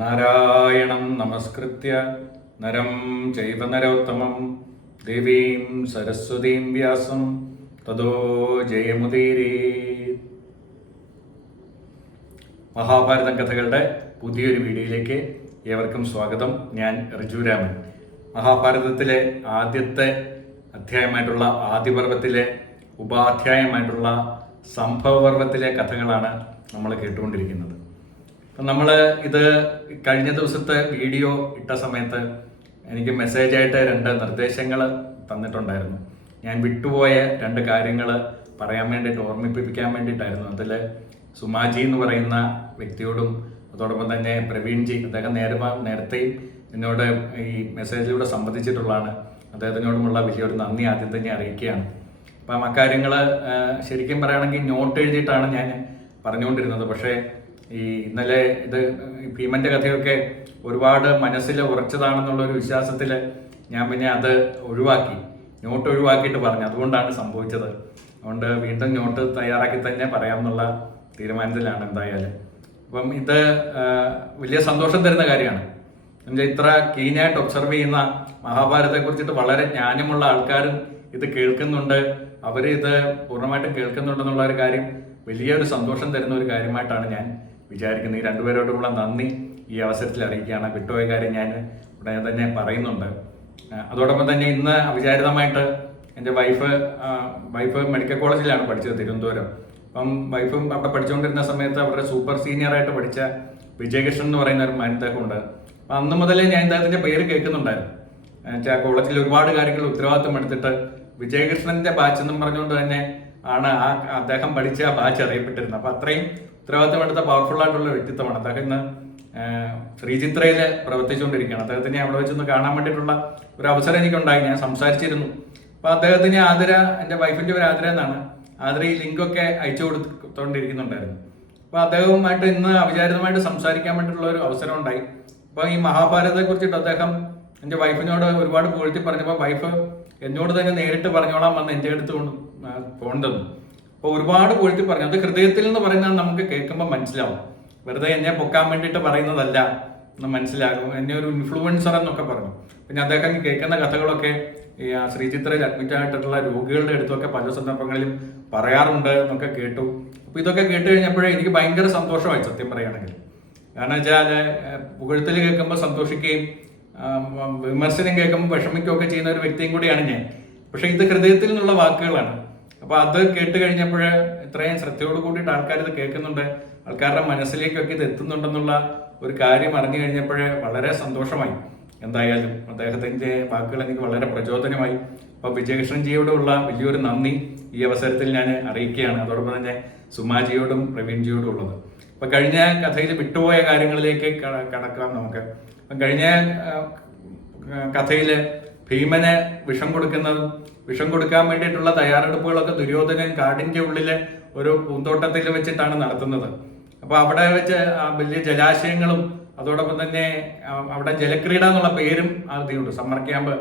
നാരായണം നമസ്കൃത്യ നരം ചൈവ നരോത്തമം ദേവീം സരസ്വതീം വ്യാസം തതോ ജയമുദീരേ. മഹാഭാരതം കഥകളുടെ പുതിയൊരു വീഡിയോയിലേക്ക് ഏവർക്കും സ്വാഗതം. ഞാൻ ഋജുരാമൻ. മഹാഭാരതത്തിലെ ആദ്യത്തെ അധ്യായമായിട്ടുള്ള ആദിപർവത്തിലെ ഉപാധ്യായമായിട്ടുള്ള സംഭവപർവത്തിലെ കഥകളാണ് നമ്മൾ കേട്ടുകൊണ്ടിരിക്കുന്നത്. അപ്പം നമ്മൾ ഇത് കഴിഞ്ഞ ദിവസത്തെ വീഡിയോ ഇട്ട സമയത്ത് എനിക്ക് മെസ്സേജായിട്ട് 2 നിർദ്ദേശങ്ങൾ തന്നിട്ടുണ്ടായിരുന്നു. ഞാൻ വിട്ടുപോയ 2 കാര്യങ്ങൾ പറയാൻ വേണ്ടിയിട്ട്, ഓർമ്മിപ്പിക്കാൻ വേണ്ടിയിട്ടായിരുന്നു. അതിൽ സുമാജി എന്ന് പറയുന്ന വ്യക്തിയോടും അതോടൊപ്പം തന്നെ പ്രവീൺജി, അദ്ദേഹം നേരത്തെയും എന്നോട് ഈ മെസ്സേജിലൂടെ സംബന്ധിച്ചിട്ടുള്ളതാണ്. അദ്ദേഹത്തിനോടുമുള്ള വലിയൊരു നന്ദി ആദ്യം തന്നെ അറിയിക്കുകയാണ്. അപ്പം അക്കാര്യങ്ങൾ ശരിക്കും പറയുകയാണെങ്കിൽ നോട്ട് എഴുതിയിട്ടാണ് ഞാൻ പറഞ്ഞുകൊണ്ടിരുന്നത്. പക്ഷേ ഈ ഇന്നലെ ഇത് ഭീമന്റെ കഥയൊക്കെ ഒരുപാട് മനസ്സിൽ ഉറച്ചതാണെന്നുള്ളൊരു വിശ്വാസത്തിൽ ഞാൻ പിന്നെ അത് നോട്ട് ഒഴിവാക്കിയിട്ട് പറഞ്ഞു. അതുകൊണ്ടാണ് സംഭവിച്ചത്. അതുകൊണ്ട് വീണ്ടും നോട്ട് തയ്യാറാക്കി തന്നെ പറയാമെന്നുള്ള തീരുമാനത്തിലാണ് എന്തായാലും. അപ്പം ഇത് വലിയ സന്തോഷം തരുന്ന കാര്യമാണ്. എന്നുവെച്ചാൽ ഇത്ര കീനായിട്ട് ഒബ്സർവ് ചെയ്യുന്ന, മഹാഭാരതത്തെ കുറിച്ചിട്ട് വളരെ ജ്ഞാനമുള്ള ആൾക്കാരും ഇത് കേൾക്കുന്നുണ്ട്, അവർ ഇത് പൂർണ്ണമായിട്ടും കേൾക്കുന്നുണ്ടെന്നുള്ള ഒരു കാര്യം വലിയൊരു സന്തോഷം തരുന്ന ഒരു കാര്യമായിട്ടാണ് ഞാൻ വിചാരിക്കുന്നത്. ഈ 2 പേരോടുമുള്ള നന്ദി ഈ അവസരത്തിൽ അറിയിക്കുകയാണ്. വിട്ടുപോയ കാര്യം ഞാൻ ഉടനെ തന്നെ പറയുന്നുണ്ട്. അതോടൊപ്പം തന്നെ ഇന്ന് അവിചാരിതമായിട്ട് എൻ്റെ വൈഫ് മെഡിക്കൽ കോളേജിലാണ് പഠിച്ചത്, തിരുവനന്തപുരം. അപ്പം വൈഫും അവിടെ പഠിച്ചുകൊണ്ടിരുന്ന സമയത്ത് അവരുടെ സൂപ്പർ സീനിയറായിട്ട് പഠിച്ച വിജയകൃഷ്ണൻ എന്ന് പറയുന്ന ഒരു അദ്ദേഹമുണ്ട്. അപ്പം അന്ന് മുതലേ ഞാൻ ഇദ്ദേഹത്തിൻ്റെ പേര് കേൾക്കുന്നുണ്ടായിരുന്നു. കോളേജിൽ ഒരുപാട് കാര്യങ്ങൾ ഉത്തരവാദിത്വം എടുത്തിട്ട് വിജയകൃഷ്ണന്റെ ബാച്ച് എന്നും പറഞ്ഞുകൊണ്ട് തന്നെ ആണ് അദ്ദേഹം പഠിച്ച ആ ബാച്ച് അറിയപ്പെട്ടിരുന്നത്. അപ്പം അത്രയും ഉത്തരവാദിത്വം എടുത്ത പവർഫുൾ ആയിട്ടുള്ള വ്യക്തിത്വമാണ് അദ്ദേഹം. ഇന്ന് ശ്രീചിത്രയിൽ പ്രവർത്തിച്ചുകൊണ്ടിരിക്കുകയാണ്. അദ്ദേഹത്തിനെ അവിടെ വെച്ചൊന്ന് കാണാൻ വേണ്ടിയിട്ടുള്ള ഒരു അവസരം എനിക്കുണ്ടായി. ഞാൻ സംസാരിച്ചിരുന്നു. അപ്പൊ അദ്ദേഹത്തിന് എൻ്റെ വൈഫിന്റെ ഒരു ആതിര എന്നാണ്. ആതിര ഈ ലിങ്കൊക്കെ അയച്ചു കൊടുത്തോണ്ടിരിക്കുന്നുണ്ടായിരുന്നു. അപ്പൊ അദ്ദേഹവുമായിട്ട് ഇന്ന് അവിചാരിതമായിട്ട് സംസാരിക്കാൻ വേണ്ടിയിട്ടുള്ള ഒരു അവസരം ഉണ്ടായി. അപ്പൊ ഈ മഹാഭാരതത്തെ കുറിച്ചിട്ട് അദ്ദേഹം എൻ്റെ വൈഫിനോട് ഒരുപാട് പുകഴ്ത്തി പറഞ്ഞപ്പോൾ വൈഫ് എന്നോട് തന്നെ നേരിട്ട് പറഞ്ഞോളാൻ വന്ന് എൻ്റെ അടുത്ത് കൊണ്ട് ഫോൺ തന്നു. അപ്പോൾ ഒരുപാട് പുകഴ്ത്തി പറഞ്ഞു. അത് ഹൃദയത്തിൽ നിന്ന് പറയുന്നത് നമുക്ക് കേൾക്കുമ്പോൾ മനസ്സിലാവും. വെറുതെ എന്നെ പൊക്കാൻ വേണ്ടിയിട്ട് പറയുന്നതല്ല എന്ന് മനസ്സിലാകും. എന്നെ ഒരു ഇൻഫ്ലുവൻസർ എന്നൊക്കെ പറഞ്ഞു. പിന്നെ അദ്ദേഹം കേൾക്കുന്ന കഥകളൊക്കെ ഈ ശ്രീചിത്രയിൽ അഡ്മിറ്റ് ആയിട്ടുള്ള രോഗികളുടെ അടുത്തൊക്കെ പല സന്ദർഭങ്ങളിലും പറയാറുണ്ട് എന്നൊക്കെ കേട്ടു. അപ്പോൾ ഇതൊക്കെ കേട്ട് കഴിഞ്ഞപ്പോഴേ എനിക്ക് ഭയങ്കര സന്തോഷമായി, സത്യം പറയുകയാണെങ്കിൽ. കാരണം വെച്ചാൽ പുകഴ്ത്തൽ കേൾക്കുമ്പോൾ സന്തോഷിക്കുകയും വിമർശനം കേൾക്കുമ്പോൾ വിഷമിക്കുകയൊക്കെ ചെയ്യുന്ന ഒരു വ്യക്തിയും കൂടിയാണ് ഞാൻ. പക്ഷെ ഇത് ഹൃദയത്തിൽ നിന്നുള്ള വാക്കുകളാണ്. അപ്പൊ അത് കേട്ട് കഴിഞ്ഞപ്പോൾ ഇത്രയും ശ്രദ്ധയോട് കൂടിയിട്ട് ആൾക്കാർ ഇത് കേൾക്കുന്നുണ്ട്, ആൾക്കാരുടെ മനസ്സിലേക്കൊക്കെ ഇത് എത്തുന്നുണ്ടെന്നുള്ള ഒരു കാര്യം അറിഞ്ഞു കഴിഞ്ഞപ്പോൾ വളരെ സന്തോഷമായി. എന്തായാലും അദ്ദേഹത്തിന്റെ വാക്കുകൾ എനിക്ക് വളരെ പ്രചോദനമായി. അപ്പൊ വിജയകൃഷ്ണൻജിയോടുള്ള വലിയൊരു നന്ദി ഈ അവസരത്തിൽ ഞാൻ അറിയിക്കുകയാണ്. അതോടൊപ്പം തന്നെ സുമാജിയോടും പ്രവീൺജിയോടും ഉള്ളത്. അപ്പൊ കഴിഞ്ഞ കഥയിൽ വിട്ടുപോയ കാര്യങ്ങളിലേക്ക് കടക്കാം നമുക്ക്. കഴിഞ്ഞ കഥയില് ഭീമന് വിഷം കൊടുക്കാൻ വേണ്ടിയിട്ടുള്ള തയ്യാറെടുപ്പുകളൊക്കെ ദുര്യോധനൻ കാടിന്റെ ഉള്ളില് ഒരു പൂന്തോട്ടത്തിൽ വെച്ചിട്ടാണ് നടത്തുന്നത്. അപ്പൊ അവിടെ വെച്ച് വലിയ ജലാശയങ്ങളും അതോടൊപ്പം തന്നെ അവിടെ ജലക്രീഡ എന്നുള്ള പേരും ആദ്യമുണ്ട്. സമ്മർ ക്യാമ്പ്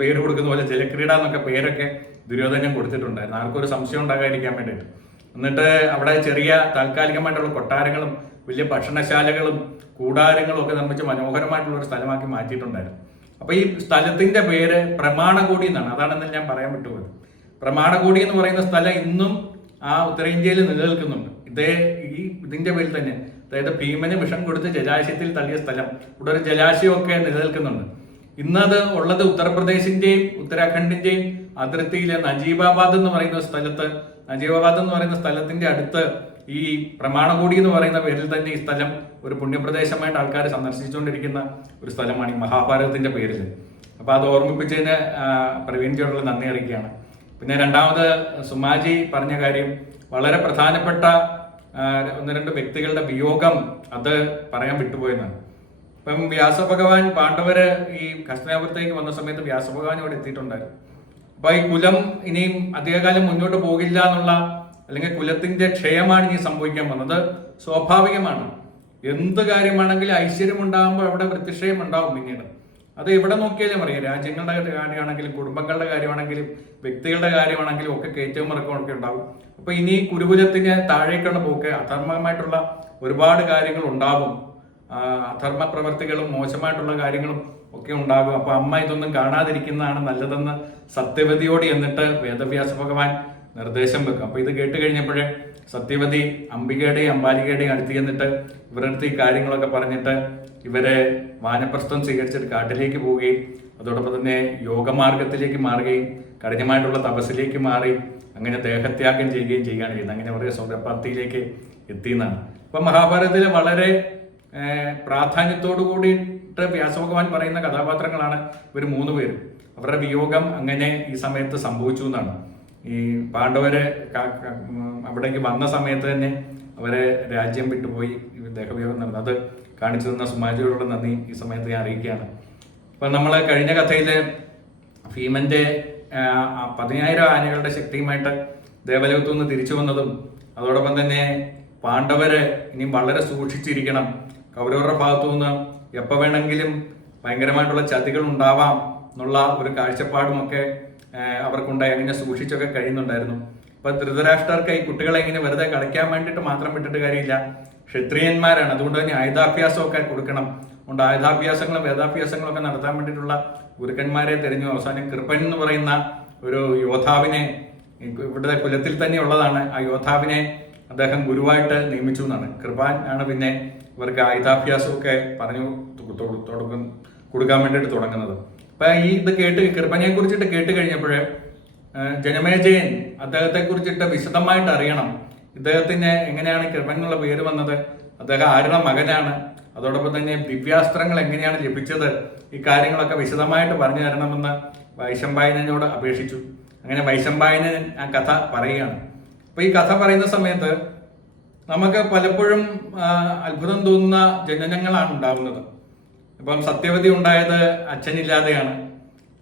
പേര് കൊടുക്കുന്ന പോലെ ജലക്രീഡ എന്നൊക്കെ പേരൊക്കെ ദുര്യോധനൻ കൊടുത്തിട്ടുണ്ടായിരുന്നു, ആർക്കും ഒരു സംശയം ഉണ്ടാകാതിരിക്കാൻ വേണ്ടിയിട്ട്. എന്നിട്ട് അവിടെ ചെറിയ താൽക്കാലികമായിട്ടുള്ള കൊട്ടാരങ്ങളും വലിയ ഭക്ഷണശാലകളും കൂടാരങ്ങളും ഒക്കെ നിർമ്മിച്ച് മനോഹരമായിട്ടുള്ള ഒരു സ്ഥലമാക്കി മാറ്റിയിട്ടുണ്ടായിരുന്നു. അപ്പൊ ഈ സ്ഥലത്തിന്റെ പേര് പ്രമാണകോടി എന്നാണ്. അതാണെന്ന് ഞാൻ പറയാൻ വിട്ടുപോയത്. പ്രമാണകോടി എന്ന് പറയുന്ന സ്ഥലം ഇന്നും ആ ഉത്തരേന്ത്യയിൽ നിലനിൽക്കുന്നുണ്ട്. ഇതിന്റെ പേരിൽ തന്നെ, അതായത് ഭീമന് വിഷം കൊടുത്ത് ജലാശയത്തിൽ തള്ളിയ സ്ഥലം, ഇവിടെ ഒരു ജലാശയമൊക്കെ നിലനിൽക്കുന്നുണ്ട്. ഇന്നത് ഉള്ളത് ഉത്തർപ്രദേശിന്റെയും ഉത്തരാഖണ്ഡിന്റെയും അതിർത്തിയിലെ നജീബാബാദ് എന്ന് പറയുന്ന സ്ഥലത്തിന്റെ അടുത്ത് ഈ പ്രമാണകോടി എന്ന് പറയുന്ന പേരിൽ തന്നെ ഈ സ്ഥലം ഒരു പുണ്യപ്രദേശമായിട്ട് ആൾക്കാർ സന്ദർശിച്ചുകൊണ്ടിരിക്കുന്ന ഒരു സ്ഥലമാണ് ഈ മഹാഭാരതത്തിന്റെ പേരിൽ. അപ്പൊ അത് ഓർമ്മിപ്പിച്ചതിന് പ്രവീൺജിയോടുള്ള നന്ദി അറിയിക്കുകയാണ്. പിന്നെ രണ്ടാമത് സുമാജി പറഞ്ഞ കാര്യം, വളരെ പ്രധാനപ്പെട്ട 1-2 വ്യക്തികളുടെ വിയോഗം അത് പറയാൻ വിട്ടുപോയെന്നാണ്. ഇപ്പം വ്യാസഭഗവാൻ പാണ്ഡവര് ഈ ഹസ്തിനാപുരത്തേക്ക് വന്ന സമയത്ത് വ്യാസഭഗവാൻ ഇവിടെ എത്തിയിട്ടുണ്ടായിരുന്നു. അപ്പൊ ഈ കുലം ഇനിയും അധികകാലം മുന്നോട്ട് പോകില്ല എന്നുള്ള, അല്ലെങ്കിൽ കുലത്തിന്റെ ക്ഷയമാണ് ഇനി സംഭവിക്കാൻ പോകുന്നത്. സ്വാഭാവികമാണ്. എന്ത് കാര്യമാണെങ്കിലും ഐശ്വര്യം ഉണ്ടാകുമ്പോൾ അവിടെ വൃത്തിക്ഷയം ഉണ്ടാവും പിന്നീട്. അത് എവിടെ നോക്കിയാലും അറിയാം. രാജ്യങ്ങളുടെ കാര്യമാണെങ്കിലും കുടുംബങ്ങളുടെ കാര്യമാണെങ്കിലും വ്യക്തികളുടെ കാര്യമാണെങ്കിലും ഒക്കെ കയറ്റവും ഇറക്കമൊക്കെ ഉണ്ടാവും. അപ്പൊ ഇനി കുരുകുലത്തിന് താഴേക്കാണ് പോക്ക്, അധർമ്മമായിട്ടുള്ള ഒരുപാട് കാര്യങ്ങൾ ഉണ്ടാവും. അധർമ്മ പ്രവർത്തികളും മോശമായിട്ടുള്ള കാര്യങ്ങളും ഒക്കെ ഉണ്ടാകും. അപ്പൊ അമ്മ ഇതൊന്നും കാണാതിരിക്കുന്നതാണ് നല്ലതെന്ന് സത്യവതിയോട് എന്നിട്ട് വേദവ്യാസ ഭഗവാൻ നിർദ്ദേശം വെക്കും. അപ്പൊ ഇത് കേട്ട് കഴിഞ്ഞപ്പോഴേ സത്യവതി അംബികയുടെയും അംബാലികയുടെയും അടുത്ത് ചെന്നിട്ട് ഇവരുടെ അടുത്ത് ഈ കാര്യങ്ങളൊക്കെ പറഞ്ഞിട്ട് ഇവരെ വാനപ്രസ്ഥം സ്വീകരിച്ചിട്ട് കാട്ടിലേക്ക് പോവുകയും അതോടൊപ്പം തന്നെ യോഗമാർഗത്തിലേക്ക് മാറുകയും കഠിനമായിട്ടുള്ള തപസ്സിലേക്ക് മാറി അങ്ങനെ ദേഹത്യാഗം ചെയ്യുകയും ചെയ്യുകയാണ് ചെയ്യുന്നത്. അങ്ങനെ അവരുടെ സ്വർഗപ്രാപ്തിയിലേക്ക് എത്തിയെന്നാണ്. അപ്പൊ മഹാഭാരതത്തിലെ വളരെ പ്രാധാന്യത്തോടു കൂടിയിട്ട് വ്യാസഭഗവാൻ പറയുന്ന കഥാപാത്രങ്ങളാണ് ഇവർ 3 പേരും. അവരുടെ വിയോഗം അങ്ങനെ ഈ സമയത്ത് സംഭവിച്ചു എന്നാണ്. ഈ പാണ്ഡവരെ അവിടേക്ക് വന്ന സമയത്ത് തന്നെ അവരെ രാജ്യം വിട്ടുപോയി ദേഹവിയോഗം നടന്നത്. അത് കാണിച്ചു തന്ന സുമാജിയോടുള്ള നന്ദി ഈ സമയത്ത് ഞാൻ അറിയിക്കുകയാണ്. അപ്പൊ നമ്മൾ കഴിഞ്ഞ കഥയില് ഭീമന്റെ 10,000 ആനകളുടെ ശക്തിയുമായിട്ട് ദേവലോകത്തു നിന്ന് തിരിച്ചു വന്നതും അതോടൊപ്പം തന്നെ പാണ്ഡവരെ ഇനി വളരെ സൂക്ഷിച്ചിരിക്കണം, കൗരവരുടെ ഭാഗത്തു നിന്ന് എപ്പോൾ വേണമെങ്കിലും ഭയങ്കരമായിട്ടുള്ള ചതികൾ ഉണ്ടാവാം എന്നുള്ള ഒരു കാഴ്ചപ്പാടുമൊക്കെ അവർക്കുണ്ടായി. അങ്ങനെ സൂക്ഷിച്ചൊക്കെ കഴിയുന്നുണ്ടായിരുന്നു. അപ്പൊ ധൃതരാഷ്ട്രർക്ക് ഈ കുട്ടികളെ ഇങ്ങനെ വെറുതെ കളിക്കാൻ വേണ്ടിയിട്ട് മാത്രം വിട്ടിട്ട് കാര്യമില്ല. ക്ഷത്രിയന്മാരാണ്, അതുകൊണ്ട് തന്നെ ആയുധാഭ്യാസമൊക്കെ കൊടുക്കണം. അതുകൊണ്ട് ആയുധാഭ്യാസങ്ങളും വേദാഭ്യാസങ്ങളും ഒക്കെ നടത്താൻ വേണ്ടിയിട്ടുള്ള ഗുരുക്കന്മാരെ തിരഞ്ഞു. അവസാനം കൃപൻ എന്ന് പറയുന്ന ഒരു യോദ്ധാവിനെ, ഇവിടുത്തെ കുലത്തിൽ തന്നെ ഉള്ളതാണ്, ആ യോദ്ധാവിനെ അദ്ദേഹം ഗുരുവായിട്ട് നിയമിച്ചു എന്നാണ്. കൃപാൻ ആണ് പിന്നെ ഇവർക്ക് ആയുധാഭ്യാസമൊക്കെ പറഞ്ഞു കൊടുക്കാൻ വേണ്ടിയിട്ട് തുടങ്ങുന്നത്. അപ്പൊ ഇത് കേട്ട് കൃപനെ കുറിച്ചിട്ട് കേട്ട് കഴിഞ്ഞപ്പോഴേ ജനമേജയൻ അദ്ദേഹത്തെ കുറിച്ചിട്ട് വിശദമായിട്ട് അറിയണം. ഇദ്ദേഹത്തിന് എങ്ങനെയാണ് കൃപൻ എന്നുള്ള പേര് വന്നത്, അദ്ദേഹം ആരുടെ മകനാണ്, അതോടൊപ്പം തന്നെ ദിവ്യാസ്ത്രങ്ങൾ എങ്ങനെയാണ് ലഭിച്ചത്, ഈ കാര്യങ്ങളൊക്കെ വിശദമായിട്ട് പറഞ്ഞു തരണമെന്ന് വൈശമ്പായനോട് അപേക്ഷിച്ചു. അങ്ങനെ വൈശമ്പായനൻ ആ കഥ പറയുകയാണ്. അപ്പൊ ഈ കഥ പറയുന്ന സമയത്ത് നമുക്ക് പലപ്പോഴും അത്ഭുതം തോന്നുന്ന ജനനങ്ങളാണ് ഉണ്ടാകുന്നത്. ഇപ്പം സത്യവതി ഉണ്ടായത് അച്ഛനില്ലാതെയാണ്.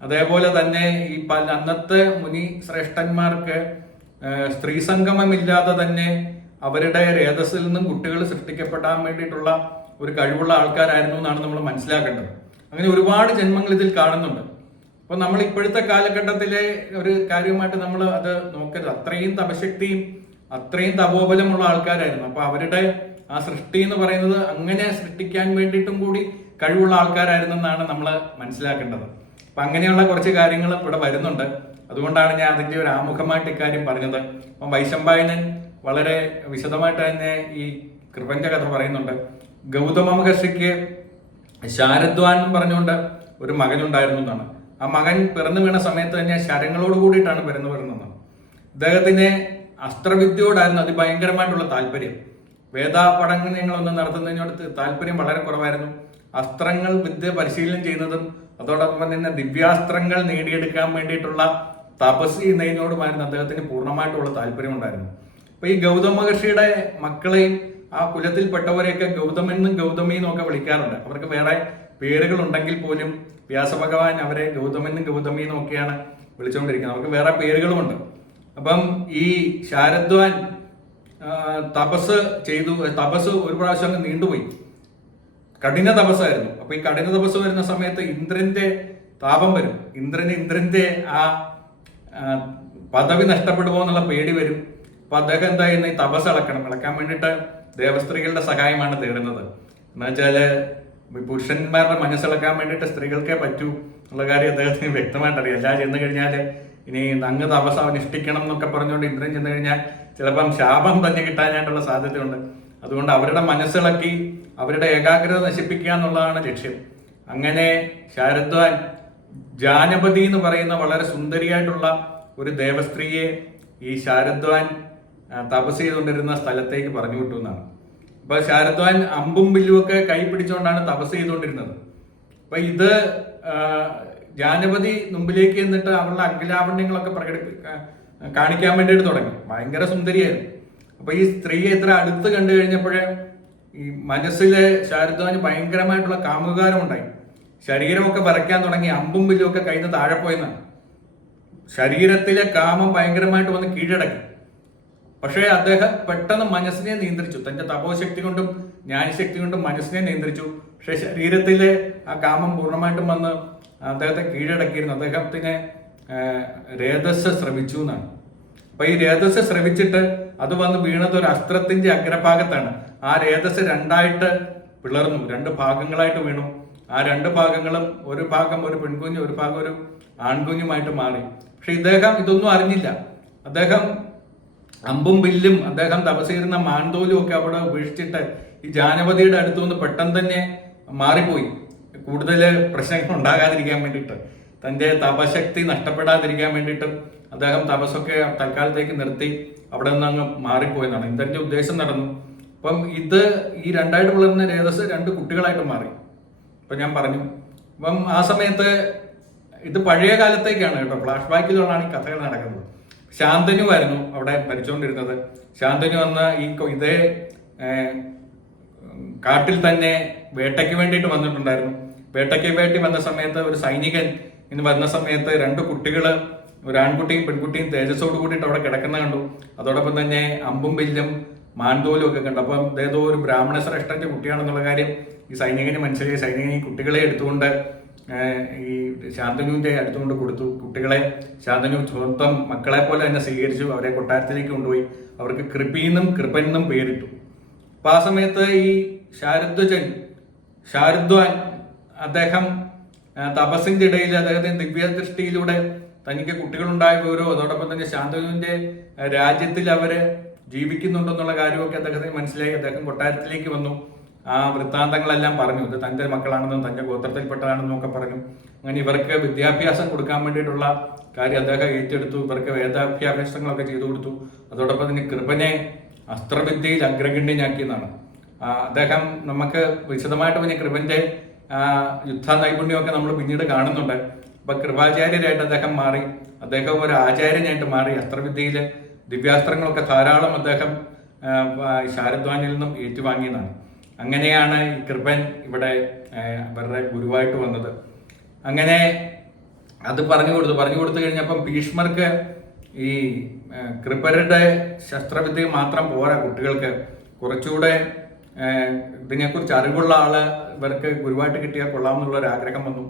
അതേപോലെ തന്നെ ഈ അന്നത്തെ മുനി ശ്രേഷ്ഠന്മാർക്ക് സ്ത്രീ സംഗമമില്ലാതെ തന്നെ അവരുടെ രേതസ്സിൽ നിന്നും കുട്ടികൾ സൃഷ്ടിക്കപ്പെടാൻ വേണ്ടിയിട്ടുള്ള ഒരു കഴിവുള്ള ആൾക്കാരായിരുന്നു എന്നാണ് നമ്മൾ മനസ്സിലാക്കേണ്ടത്. അങ്ങനെ ഒരുപാട് ജന്മങ്ങൾ ഇതിൽ കാണുന്നുണ്ട്. അപ്പൊ നമ്മൾ ഇപ്പോഴത്തെ കാലഘട്ടത്തിലെ ഒരു കാര്യമായിട്ട് നമ്മൾ അത് നോക്കരുത്. അത്രയും തപശക്തിയും അത്രയും തപോബലമുള്ള ആൾക്കാരായിരുന്നു. അപ്പൊ അവരുടെ ആ സൃഷ്ടി എന്ന് പറയുന്നത് അങ്ങനെ സൃഷ്ടിക്കാൻ വേണ്ടിയിട്ടും കൂടി കഴിവുള്ള ആൾക്കാരായിരുന്നെന്നാണ് നമ്മൾ മനസ്സിലാക്കേണ്ടത്. അപ്പൊ അങ്ങനെയുള്ള കുറച്ച് കാര്യങ്ങൾ ഇവിടെ വരുന്നുണ്ട്. അതുകൊണ്ടാണ് ഞാൻ അതിന്റെ ഒരു ആമുഖമായിട്ട് ഇക്കാര്യം പറഞ്ഞത്. അപ്പം വൈശമ്പായനൻ വളരെ വിശദമായിട്ട് തന്നെ ഈ കൃപന്റെ കഥ പറയുന്നുണ്ട്. ഗൗതമ മഹർഷിക്ക് ശാരദ്വാൻ എന്ന് പറഞ്ഞുകൊണ്ട് ഒരു മകനുണ്ടായിരുന്നു എന്നാണ്. ആ മകൻ പിറന്നു വീണ സമയത്ത് തന്നെ ശരങ്ങളോട് കൂടിയിട്ടാണ് പിറന്നു വരുന്നത്. ഇദ്ദേഹത്തിന് അസ്ത്രവിദ്യയോടായിരുന്നു അതിഭയങ്കരമായിട്ടുള്ള താല്പര്യം. വേദാപഠനങ്ങളൊന്നും നടത്തുന്നതിനോട് താല്പര്യം വളരെ കുറവായിരുന്നു. അസ്ത്രങ്ങൾ വിദ്യ പരിശീലനം ചെയ്യുന്നതും അതോടൊപ്പം തന്നെ ദിവ്യാസ്ത്രങ്ങൾ നേടിയെടുക്കാൻ വേണ്ടിയിട്ടുള്ള തപസ് ചെയ്യുന്നതിനോടുമായിരുന്നു അദ്ദേഹത്തിന് പൂർണ്ണമായിട്ടുള്ള താല്പര്യം ഉണ്ടായിരുന്നു. അപ്പൊ ഈ ഗൗതമ മഹർഷിയുടെ മക്കളെയും ആ കുലത്തിൽപ്പെട്ടവരെയൊക്കെ ഗൗതമെന്നും ഗൗതമിന്നും ഒക്കെ വിളിക്കാറുണ്ട്. അവർക്ക് വേറെ പേരുകൾ ഉണ്ടെങ്കിൽ പോലും വ്യാസഭഗവാൻ അവരെ ഗൗതമെന്നും ഗൗതമിന്നും ഒക്കെയാണ് വിളിച്ചുകൊണ്ടിരിക്കുന്നത്. അവർക്ക് വേറെ പേരുകളുമുണ്ട്. അപ്പം ഈ ശാരദ്വാൻ തപസ് ചെയ്തു. തപസ് ഒരു പ്രാവശ്യം അങ്ങ് നീണ്ടുപോയി. കഠിന തപസ്സായിരുന്നു. അപ്പൊ ഈ കഠിന തപസ് വരുന്ന സമയത്ത് ഇന്ദ്രന്റെ താപം വരും. ഇന്ദ്രന്റെ ആ പദവി നഷ്ടപ്പെടുമോ എന്നുള്ള പേടി വരും. അപ്പൊ അദ്ദേഹം എന്താ ചെയ്യുന്നത്, ഈ തപസ് ഇളക്കാൻ വേണ്ടിയിട്ട് ദേവസ്ത്രീകളുടെ സഹായമാണ് തേടുന്നത്. എന്ന് വെച്ചാല് പുരുഷന്മാരുടെ മനസ്സിളക്കാൻ വേണ്ടിയിട്ട് സ്ത്രീകൾക്കേ പറ്റൂ എന്നുള്ള കാര്യം അദ്ദേഹത്തിന് വ്യക്തമായിട്ട് അറിയാം. എല്ലാം ചെന്ന് കഴിഞ്ഞാല് ഇനി അങ്ങ് തപസ് അനുഷ്ഠിക്കണം എന്നൊക്കെ പറഞ്ഞുകൊണ്ട് ഇന്ദ്രൻ ചെന്ന് കഴിഞ്ഞാൽ ചിലപ്പം ശാപം തന്നെ കിട്ടാനായിട്ടുള്ള സാധ്യതയുണ്ട്. അതുകൊണ്ട് അവരുടെ മനസ്സിളക്കി അവരുടെ ഏകാഗ്രത നശിപ്പിക്കുക എന്നുള്ളതാണ് ലക്ഷ്യം. അങ്ങനെ ശാരദ്വാൻ ജാനപതി എന്ന് പറയുന്ന വളരെ സുന്ദരിയായിട്ടുള്ള ഒരു ദേവസ്ത്രീയെ ഈ ശാരദ്വാൻ തപസ് ചെയ്തുകൊണ്ടിരുന്ന സ്ഥലത്തേക്ക് പറഞ്ഞു വിട്ടു എന്നാണ്. അപ്പൊ ശാരദ്വാൻ അമ്പും വില്ലുമൊക്കെ കൈ പിടിച്ചുകൊണ്ടാണ് തപസ് ചെയ്തുകൊണ്ടിരുന്നത്. അപ്പൊ ഇത് ജാനപതി മുമ്പിലേക്ക് എന്നിട്ട് അവളുടെ അഖിലാഭണ്യങ്ങളൊക്കെ കാണിക്കാൻ വേണ്ടിയിട്ട് തുടങ്ങി. ഭയങ്കര സുന്ദരിയായിരുന്നു. അപ്പൊ ഈ സ്ത്രീയെ ഇത്ര അടുത്ത് കണ്ടു കഴിഞ്ഞപ്പോഴേ ഈ മനസ്സിലെ ശാരദ്വാന് ഭയങ്കരമായിട്ടുള്ള കാമുകാരം ഉണ്ടായി. ശരീരമൊക്കെ വരയ്ക്കാൻ തുടങ്ങി. അമ്പും വില്ലും ഒക്കെ കയ്യിൽ നിന്ന് താഴെ പോയെന്നാണ്. ശരീരത്തിലെ കാമം ഭയങ്കരമായിട്ട് വന്ന് കീഴടക്കി. പക്ഷേ അദ്ദേഹം പെട്ടെന്ന് മനസ്സിനെ നിയന്ത്രിച്ചു. തന്റെ തപോശക്തി കൊണ്ടും ജ്ഞാനശക്തി കൊണ്ടും മനസ്സിനെ നിയന്ത്രിച്ചു. പക്ഷെ ശരീരത്തിലെ ആ കാമം പൂർണ്ണമായിട്ടും വന്ന് അദ്ദേഹത്തെ കീഴടക്കിയിരുന്നു. അദ്ദേഹത്തിന് രേതസ് ശ്രമിച്ചു എന്നാണ്. അപ്പൊ ഈ രേതസ് ശ്രമിച്ചിട്ട് അത് വന്ന് വീണത് ഒരു അസ്ത്രത്തിന്റെ അഗ്രഭാഗത്താണ്. ആ രേതസ് രണ്ടായിട്ട് പിളർന്നു, 2 ഭാഗങ്ങളായിട്ട് വീണു. ആ 2 ഭാഗങ്ങളും, ഒരു ഭാഗം ഒരു പെൺകുഞ്ഞ്, ഒരു ഭാഗം ഒരു ആൺകുഞ്ഞുമായിട്ട് മാറി. പക്ഷെ ഇദ്ദേഹം ഇതൊന്നും അറിഞ്ഞില്ല. അദ്ദേഹം അമ്പും വില്ലും അദ്ദേഹം തപസ്സിരുന്ന മാൻതോലും ഒക്കെ അവിടെ ഉപേക്ഷിച്ചിട്ട് ഈ ജാനപതിയുടെ അടുത്തു നിന്ന് പെട്ടെന്ന് തന്നെ മാറിപ്പോയി. കൂടുതൽ പ്രശ്നങ്ങൾ ഉണ്ടാകാതിരിക്കാൻ വേണ്ടിയിട്ട്, തൻ്റെ തപശക്തി നഷ്ടപ്പെടാതിരിക്കാൻ വേണ്ടിയിട്ടും അദ്ദേഹം തപസ്സൊക്കെ തൽക്കാലത്തേക്ക് നിർത്തി അവിടെ നിന്ന് അങ്ങ് മാറിപ്പോയെന്നാണ്. ഇന്ദ്രന്റെ ഉദ്ദേശം നടന്നു. അപ്പം ഇത് ഈ 2ആയിട്ട് വളർന്ന രേതസ് 2 കുട്ടികളായിട്ട് മാറി. ഇപ്പൊ ഞാൻ പറഞ്ഞു. അപ്പം ആ സമയത്ത് ഇത് പഴയ കാലത്തേക്കാണ് കേട്ടോ, ഫ്ലാഷ് ബാക്കിലുള്ളതാണ് ഈ കഥകൾ നടക്കുന്നത്. ശാന്തനു ആയിരുന്നു അവിടെ ഭരിച്ചുകൊണ്ടിരുന്നത്. ശാന്തനു വന്ന ഇതേ കാട്ടിൽ തന്നെ വേട്ടയ്ക്ക് വേണ്ടിയിട്ട് വന്നിട്ടുണ്ടായിരുന്നു. വേട്ടയ്ക്ക് വേണ്ടി വന്ന സമയത്ത് ഒരു സൈനികൻ ഇന്ന് വരുന്ന സമയത്ത് 2 കുട്ടികള്, ഒരു ആൺകുട്ടിയും പെൺകുട്ടിയും തേജസ്സോട് കൂടിയിട്ട് അവിടെ കിടക്കുന്ന കണ്ടു. അതോടൊപ്പം തന്നെ അമ്പും വില്ലും മാൻതോലും ഒക്കെ കണ്ടു. അപ്പം ഏതോ ഒരു ബ്രാഹ്മണ ശ്രേഷ്ഠന്റെ കുട്ടിയാണെന്നുള്ള കാര്യം ഈ സൈനികന് മനസ്സിലായി. സൈനികൻ ഈ കുട്ടികളെ എടുത്തുകൊണ്ട് ഈ ശാന്തനുവിന്റെ അടുത്തുകൊണ്ട് കൊടുത്തു. കുട്ടികളെ ശാന്തനു സ്വന്തം മക്കളെ പോലെ തന്നെ സ്വീകരിച്ചു. അവരെ കൊട്ടാരത്തിലേക്ക് കൊണ്ടുപോയി. അവർക്ക് കൃപിന്നും കൃപനും പേരിട്ടു. അപ്പൊ ആ സമയത്ത് ഈ ശാരദ്വാൻ അദ്ദേഹം തപസ്സിന്റെ ഇടയിൽ അദ്ദേഹത്തിന്റെ ദിവ്യദൃഷ്ടിയിലൂടെ തനിക്ക് കുട്ടികളുണ്ടായ വിവരവും അതോടൊപ്പം തന്നെ ശാന്തനുവിന്റെ രാജ്യത്തിൽ അവര് ജീവിക്കുന്നുണ്ടെന്നുള്ള കാര്യമൊക്കെ അദ്ദേഹത്തിന് മനസ്സിലായി. അദ്ദേഹം കൊട്ടാരത്തിലേക്ക് വന്നു. ആ വൃത്താന്തങ്ങളെല്ലാം പറഞ്ഞു. ഇത് തന്റെ മക്കളാണെന്നും തന്റെ ഗോത്രത്തിൽപ്പെട്ടതാണെന്നും ഒക്കെ പറഞ്ഞു. അങ്ങനെ ഇവർക്ക് വിദ്യാഭ്യാസം കൊടുക്കാൻ വേണ്ടിയിട്ടുള്ള കാര്യം അദ്ദേഹം ഏറ്റെടുത്തു. ഇവർക്ക് വേദാഭ്യാഭ്യാസങ്ങളൊക്കെ ചെയ്തു കൊടുത്തു. അതോടൊപ്പം തന്നെ കൃപനെ അസ്ത്രവിദ്യയിൽ അഗ്രഗണ്യനാക്കിയെന്നാണ്. അദ്ദേഹം നമുക്ക് വിശദമായിട്ട് പിന്നെ കൃപന്റെ യുദ്ധ നൈപുണ്യമൊക്കെ നമ്മൾ പിന്നീട് കാണുന്നുണ്ട്. അപ്പൊ കൃപാചാര്യരായിട്ട് അദ്ദേഹം മാറി. അദ്ദേഹം ഒരു ആചാര്യനായിട്ട് മാറി. അസ്ത്രവിദ്യയില് ദിവ്യാസ്ത്രങ്ങളൊക്കെ ധാരാളം അദ്ദേഹം ശാരദ്വാനിൽ നിന്നും ഏറ്റുവാങ്ങിയതാണ്. അങ്ങനെയാണ് ഈ കൃപൻ ഇവിടെ അവരുടെ ഗുരുവായിട്ട് വന്നത്. അങ്ങനെ അത് പറഞ്ഞു കൊടുത്തു കഴിഞ്ഞപ്പം ഭീഷ്മർക്ക് ഈ കൃപരുടെ ശസ്ത്രവിദ്യ മാത്രം പോരാ, കുട്ടികൾക്ക് കുറച്ചുകൂടെ ഇതിനെക്കുറിച്ച് അറിവുള്ള ആള് ഇവർക്ക് ഗുരുവായിട്ട് കിട്ടിയാൽ കൊള്ളാമെന്നുള്ള ഒരു ആഗ്രഹം വന്നു.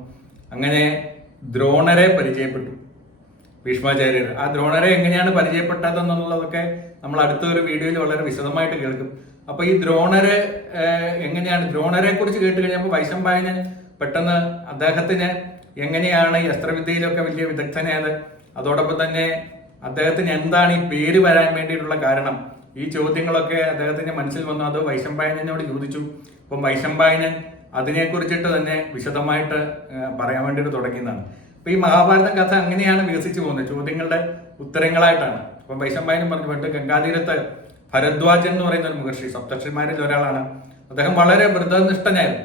അങ്ങനെ ദ്രോണരെ പരിചയപ്പെട്ടു ഭീഷ്മാചാര്യർ. ആ ദ്രോണരെ എങ്ങനെയാണ് പരിചയപ്പെട്ടതെന്നുള്ളതൊക്കെ നമ്മൾ അടുത്ത ഒരു വീഡിയോയിൽ വളരെ വിശദമായിട്ട് കേൾക്കും. അപ്പൊ ഈ ദ്രോണരെ എങ്ങനെയാണ്, ദ്രോണരെ കുറിച്ച് കേട്ട് കഴിഞ്ഞപ്പോൾ വൈശമ്പായന് പെട്ടെന്ന് അദ്ദേഹത്തിന് എങ്ങനെയാണ് ഈ അസ്ത്രവിദ്യയിലൊക്കെ വലിയ വിദഗ്ധനായത്, അതോടൊപ്പം തന്നെ അദ്ദേഹത്തിന് എന്താണ് ഈ പേര് വരാൻ വേണ്ടിയിട്ടുള്ള കാരണം, ഈ ചോദ്യങ്ങളൊക്കെ അദ്ദേഹത്തിന്റെ മനസ്സിൽ വന്നു. അത് വൈശമ്പായനോട് ചോദിച്ചു. അപ്പം വൈശമ്പായനൻ അതിനെക്കുറിച്ചിട്ട് തന്നെ വിശദമായിട്ട് പറയാൻ വേണ്ടിയിട്ട് തുടങ്ങിയതാണ്. അപ്പൊ ഈ മഹാഭാരതം കഥ അങ്ങനെയാണ് വികസിച്ചു പോകുന്നത്, ചോദ്യങ്ങളുടെ ഉത്തരങ്ങളായിട്ടാണ്. അപ്പം വൈശമ്പായനും പറഞ്ഞു, പണ്ട് ഗംഗാതീരത്ത് ഭരദ്വാജൻ എന്ന് പറയുന്ന ഒരു മഹർഷി, സപ്തർഷിമാരിൽ ഒരാളാണ്. അദ്ദേഹം വളരെ വ്രതനിഷ്ഠനായിരുന്നു.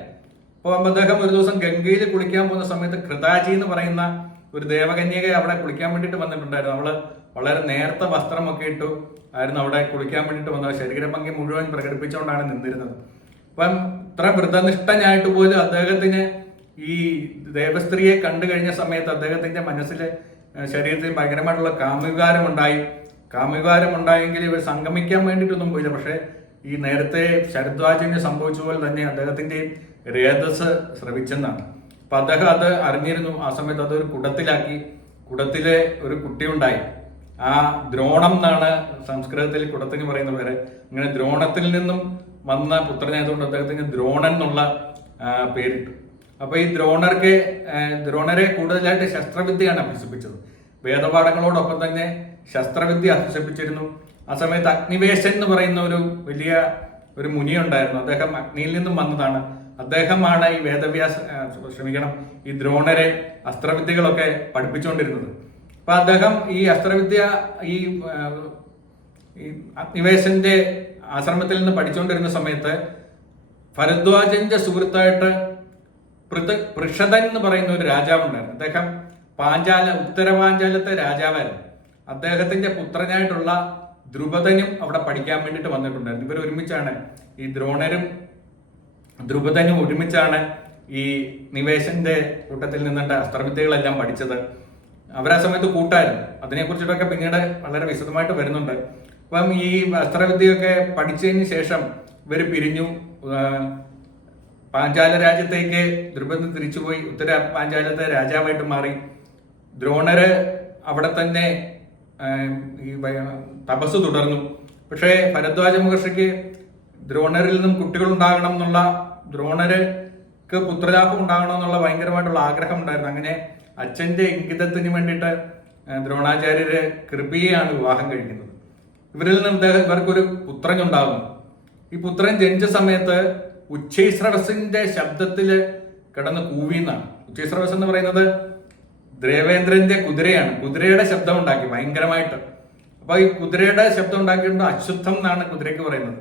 അപ്പോൾ അദ്ദേഹം ഒരു ദിവസം ഗംഗയിൽ കുളിക്കാൻ പോകുന്ന സമയത്ത് കൃതാജി എന്ന് പറയുന്ന ഒരു ദേവകന്യകെ അവിടെ കുളിക്കാൻ വേണ്ടിയിട്ട് വന്നിട്ടുണ്ടായിരുന്നു. അവള് വളരെ നേർത്ത വസ്ത്രമൊക്കെ ഇട്ടു ആയിരുന്നു അവിടെ കുളിക്കാൻ വേണ്ടിയിട്ട് വന്നത്. ശരീരഭംഗി മുഴുവൻ പ്രകടിപ്പിച്ചുകൊണ്ടാണ് നിന്നിരുന്നത്. അപ്പം ഇത്ര വ്രതനിഷ്ഠനായിട്ട് പോലും അദ്ദേഹത്തിന് ഈ ദേവസ്ത്രീയെ കണ്ടു കഴിഞ്ഞ സമയത്ത് അദ്ദേഹത്തിന്റെ മനസ്സിലെ ശരീരത്തിൽ ഭയങ്കരമായിട്ടുള്ള കാമവികാരം ഉണ്ടായെങ്കിൽ ഇവർ സംഗമിക്കാൻ വേണ്ടിയിട്ടൊന്നും പോയില്ല. പക്ഷെ ഈ നേരത്തെ ശരദ്വാജന് സംഭവിച്ച പോലെ തന്നെ അദ്ദേഹത്തിന്റെ രേതസ് സ്രവിച്ചെന്നാണ്. അപ്പൊ അദ്ദേഹം അത് അറിഞ്ഞിരുന്നു. ആ സമയത്ത് അതൊരു കുടത്തിലാക്കി. കുടത്തിലെ ഒരു കുട്ടി ഉണ്ടായി. ആ ദ്രോണം എന്നാണ് സംസ്കൃതത്തിൽ കുടത്തിന് പറയുന്ന പേര്. അങ്ങനെ ദ്രോണത്തിൽ നിന്നും വന്ന പുത്രനായതുകൊണ്ട് അദ്ദേഹത്തിന് ദ്രോണൻ എന്നുള്ള പേരിട്ടു. അപ്പൊ ഈ ദ്രോണരെ കൂടുതലായിട്ട് ശസ്ത്രവിദ്യയാണ് അഭ്യസിപ്പിച്ചത്. വേദപാഠങ്ങളോടൊപ്പം തന്നെ ശസ്ത്രവിദ്യ അഭ്യസിപ്പിച്ചിരുന്നു. ആ സമയത്ത് അഗ്നിവേശൻ എന്ന് പറയുന്ന ഒരു വലിയ ഒരു മുനി ഉണ്ടായിരുന്നു. അദ്ദേഹം അഗ്നിയിൽ നിന്നും വന്നതാണ്. അദ്ദേഹമാണ് ഈ ഈ ദ്രോണരെ അസ്ത്രവിദ്യകളൊക്കെ പഠിപ്പിച്ചുകൊണ്ടിരുന്നത്. അപ്പൊ അദ്ദേഹം ഈ അസ്ത്രവിദ്യ ഈ അഗ്നിവേശന്റെ ആശ്രമത്തിൽ നിന്ന് പഠിച്ചുകൊണ്ടിരുന്ന സമയത്ത് ഭരദ്വാജന്റെ സുഹൃത്തായിട്ട് പൃഷദൻ എന്ന് പറയുന്ന ഒരു രാജാവുണ്ടായിരുന്നു. അദ്ദേഹം ഉത്തര പാഞ്ചാലത്തെ രാജാവായിരുന്നു. അദ്ദേഹത്തിന്റെ പുത്രനായിട്ടുള്ള ദ്രുപദനും അവിടെ പഠിക്കാൻ വേണ്ടിയിട്ട് വന്നിട്ടുണ്ടായിരുന്നു. ഇവർ ഒരുമിച്ചാണ്, ഈ ദ്രോണരും ദ്രുപദനും ഒരുമിച്ചാണ് ഈ നിവേശന്റെ കൂട്ടത്തിൽ നിന്നിട്ട് അസ്ത്രവിദ്യകളെല്ലാം പഠിച്ചത്. അവരാ സമയത്ത് കൂട്ടായിരുന്നു. അതിനെക്കുറിച്ചിട്ടൊക്കെ പിന്നീട് വളരെ വിശദമായിട്ട് വരുന്നുണ്ട്. അപ്പം ഈ അസ്ത്രവിദ്യയൊക്കെ പഠിച്ചതിന് ശേഷം ഇവർ പിരിഞ്ഞു. പാഞ്ചാല രാജ്യത്തേക്ക് ദ്രുപദൻ തിരിച്ചുപോയി ഉത്തര പാഞ്ചാലത്തെ രാജാവായിട്ട് മാറി. ദ്രോണര് അവിടെ തന്നെ ഈ തപസ് തുടർന്നു. പക്ഷേ ഭരദ്വാജ മഹർഷിക്ക് ദ്രോണരിൽ നിന്നും കുട്ടികൾ ഉണ്ടാകണം എന്നുള്ള ദ്രോണർക്ക് പുത്രലാഭം ഉണ്ടാകണമെന്നുള്ള ഭയങ്കരമായിട്ടുള്ള ആഗ്രഹം ഉണ്ടായിരുന്നു. അങ്ങനെ അച്ഛന്റെ ഇംഗിതത്തിന് വേണ്ടിയിട്ട് ദ്രോണാചാര്യര് കൃപിയെയാണ് വിവാഹം കഴിക്കുന്നത്. ഇവരിൽ നിന്ന് ഇവർക്കൊരു പുത്രൻ ഉണ്ടാകുന്നു. ഈ പുത്രൻ ജനിച്ച സമയത്ത് ഉച്ചൈസ്രവസിന്റെ ശബ്ദത്തില് കിടന്ന് കൂവിന്നാണ്. ഉച്ചൈസ്രവസ് എന്ന് പറയുന്നത് ദേവേന്ദ്രന്റെ കുതിരയാണ്. കുതിരയുടെ ശബ്ദം ഉണ്ടാക്കി ഭയങ്കരമായിട്ട്. അപ്പൊ ഈ കുതിരയുടെ ശബ്ദം ഉണ്ടാക്കിയിട്ട് അശുദ്ധം എന്നാണ് കുതിരയ്ക്ക് പറയുന്നത്.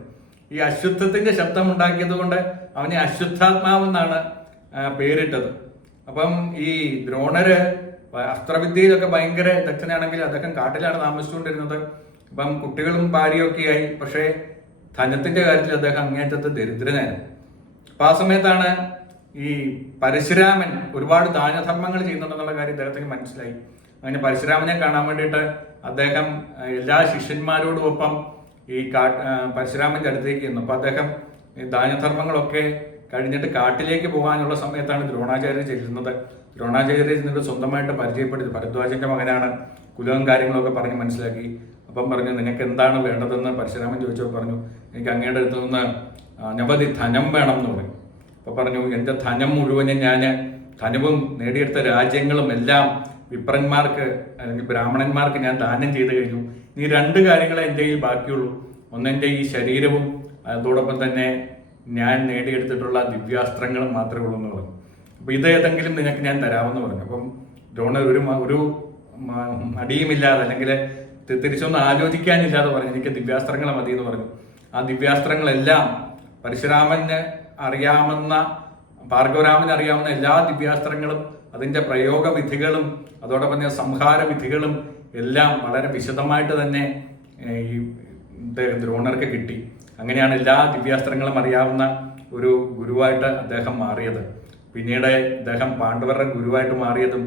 ഈ അശുദ്ധത്തിന്റെ ശബ്ദം ഉണ്ടാക്കിയത് കൊണ്ട് അവനെ അശുദ്ധാത്മാവ് എന്നാണ് പേരിട്ടത്. അപ്പം ഈ ദ്രോണര് അസ്ത്രവിദ്യയിലൊക്കെ ഭയങ്കര ദക്ഷനാണെങ്കിൽ അദ്ദേഹം കാട്ടിലാണ് താമസിച്ചുകൊണ്ടിരുന്നത്. അപ്പം കുട്ടികളും ഭാര്യയൊക്കെയായി. പക്ഷേ ധനത്തിന്റെ കാര്യത്തിൽ അദ്ദേഹം അങ്ങേറ്റത്ത് ദരിദ്രനായിരുന്നു. അപ്പൊ ആ സമയത്താണ് ഈ പരശുരാമൻ ഒരുപാട് ദാനധർമ്മങ്ങൾ ചെയ്യുന്നുണ്ടെന്നുള്ള കാര്യം അദ്ദേഹത്തിന് മനസ്സിലായി. അങ്ങനെ പരശുരാമനെ കാണാൻ വേണ്ടിയിട്ട് അദ്ദേഹം എല്ലാ ശിഷ്യന്മാരോടും ഒപ്പം ഈ പരശുരാമന്റെ അടുത്തേക്ക് ചെന്നു. അപ്പൊ അദ്ദേഹം ദാനധർമ്മങ്ങളൊക്കെ കഴിഞ്ഞിട്ട് കാട്ടിലേക്ക് പോകാനുള്ള സമയത്താണ് ദ്രോണാചാര്യ ചെല്ലുന്നത്. ദ്രോണാചാര്യ ചെന്നിട്ട് സ്വന്തമായിട്ട് പരിചയപ്പെടുത്തി. ഭരദ്വാജന്റെ മകനാണ്, കുലവും കാര്യങ്ങളൊക്കെ പറഞ്ഞ് മനസ്സിലാക്കി. അപ്പം പറഞ്ഞു, നിനക്ക് എന്താണ് വേണ്ടതെന്ന് പരശുരാമൻ ചോദിച്ചപ്പോൾ പറഞ്ഞു, എനിക്ക് അങ്ങയുടെ അടുത്ത് നിന്ന് അനവധി ധനം വേണം എന്ന് പറഞ്ഞു. അപ്പൊ പറഞ്ഞു, എന്റെ ധനം മുഴുവനും ഞാൻ ധനവും നേടിയെടുത്ത രാജ്യങ്ങളും എല്ലാം വിപ്രന്മാർക്ക് അല്ലെങ്കിൽ ബ്രാഹ്മണന്മാർക്ക് ഞാൻ ദാനം ചെയ്തു കഴിഞ്ഞു. ഈ രണ്ട് കാര്യങ്ങളെ എൻ്റെ കയ്യിൽ ബാക്കിയുള്ളൂ. ഒന്നെൻ്റെ ഈ ശരീരവും അതോടൊപ്പം തന്നെ ഞാൻ നേടിയെടുത്തിട്ടുള്ള ദിവ്യാസ്ത്രങ്ങളും മാത്രമേ ഉള്ളൂ എന്ന് പറഞ്ഞു. അപ്പൊ ഇത് ഏതെങ്കിലും നിനക്ക് ഞാൻ തരാമെന്ന് പറഞ്ഞു. അപ്പം ദ്രോണർ ഒരു മടിയുമില്ലാതെ അല്ലെങ്കിൽ തിരിച്ചൊന്നും ആലോചിക്കാനില്ലാതെ പറഞ്ഞു, എനിക്ക് ദിവ്യാസ്ത്രങ്ങൾ മതി എന്ന് പറഞ്ഞു. ആ ദിവ്യാസ്ത്രങ്ങളെല്ലാം പരശുരാമന് അറിയാവുന്ന, ഭാർഗവരാമന് അറിയാവുന്ന എല്ലാ ദിവ്യാസ്ത്രങ്ങളും അതിന്റെ പ്രയോഗ വിധികളും അതോടൊപ്പം തന്നെ സംഹാര വിധികളും എല്ലാം വളരെ വിശദമായിട്ട് തന്നെ ഈ ദ്രോണർക്ക് കിട്ടി. അങ്ങനെയാണ് എല്ലാ ദിവ്യാസ്ത്രങ്ങളും അറിയാവുന്ന ഒരു ഗുരുവായിട്ട് അദ്ദേഹം മാറിയത്. പിന്നീട് അദ്ദേഹം പാണ്ഡവരുടെ ഗുരുവായിട്ട് മാറിയതും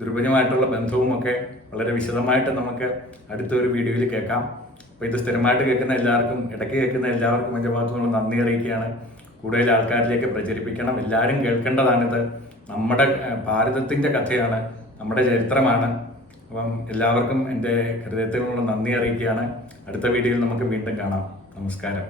ദ്രുപനുമായിട്ടുള്ള ബന്ധവും ഒക്കെ വളരെ വിശദമായിട്ട് നമുക്ക് അടുത്തൊരു വീഡിയോയിൽ കേൾക്കാം. അപ്പോൾ ഇത് സ്ഥിരമായിട്ട് കേൾക്കുന്ന എല്ലാവർക്കും, ഇടയ്ക്ക് കേൾക്കുന്ന എല്ലാവർക്കും എൻ്റെ ഭാഗത്തുനിന്നുള്ള നന്ദി അറിയിക്കുകയാണ്. കൂടുതൽ ആൾക്കാരിലേക്ക് പ്രചരിപ്പിക്കണം. എല്ലാവരും കേൾക്കേണ്ടതാണിത്. നമ്മുടെ ഭാരതത്തിൻ്റെ കഥയാണ്, നമ്മുടെ ചരിത്രമാണ്. അപ്പം എല്ലാവർക്കും എൻ്റെ ഹൃദയത്തിലുള്ള നന്ദി അറിയിക്കുകയാണ്. അടുത്ത വീഡിയോയിൽ നമുക്ക് വീണ്ടും കാണാം. നമസ്കാരം.